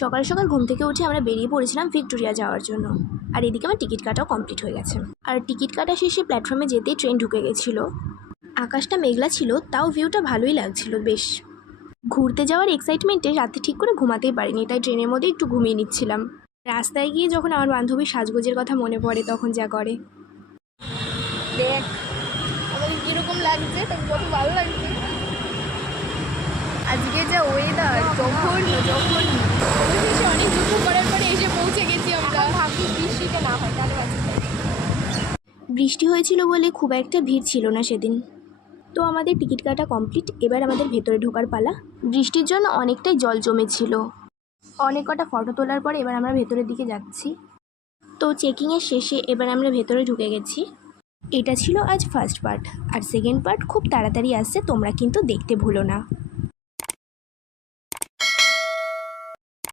সকাল সকাল ঘুম থেকে উঠে আমরা বেরিয়ে পড়েছিলাম ভিক্টোরিয়া যাওয়ার জন্য। আর এদিকে আমার টিকিট কাটাও কমপ্লিট হয়ে গেছে। আর টিকিট কাটা শেষে প্ল্যাটফর্মে যেতেই ট্রেন ঢুকে গেছিলো। আকাশটা মেঘলা ছিল, তাও ভিউটা ভালোই লাগছিল বেশ। ঘুরতে যাওয়ার এক্সাইটমেন্টে রাতে ঠিক করে ঘুমাতেই পারিনি, তাই ট্রেনের মধ্যে একটু ঘুমিয়ে নিচ্ছিলাম। রাস্তায় গিয়ে যখন আমার বান্ধবীর সাজগোজের কথা মনে পড়ে তখন যা করে। দেখ আমাকে কীরকম লাগছে, তোকে কত ভালো লাগছে। আজকে যা ওয়েদার, যখন অবশেষে অনেক দুঃখ করার পরে এসে পৌঁছে গেছি আমরা। ভাবছি বৃষ্টিতে না হয় তাহলে বৃষ্টি হয়েছিল বলে খুব একটা ভিড় ছিল না সেদিন। তো আমাদের টিকিট কাটা কমপ্লিট, এবার আমাদের ভেতরে ঢোকার পালা। বৃষ্টির জন্য অনেকটাই জল জমেছিল। অনেক কটা ফটো তোলার পর এবার আমরা ভেতরের দিকে যাচ্ছি। তো চেকিংয়ের শেষে এবার আমরা ভেতরে ঢুকে গেছি। এটা ছিল আজ ফার্স্ট পার্ট, আর সেকেন্ড পার্ট খুব তাড়াতাড়ি আসছে, তোমরা কিন্তু দেখতে ভুলো না।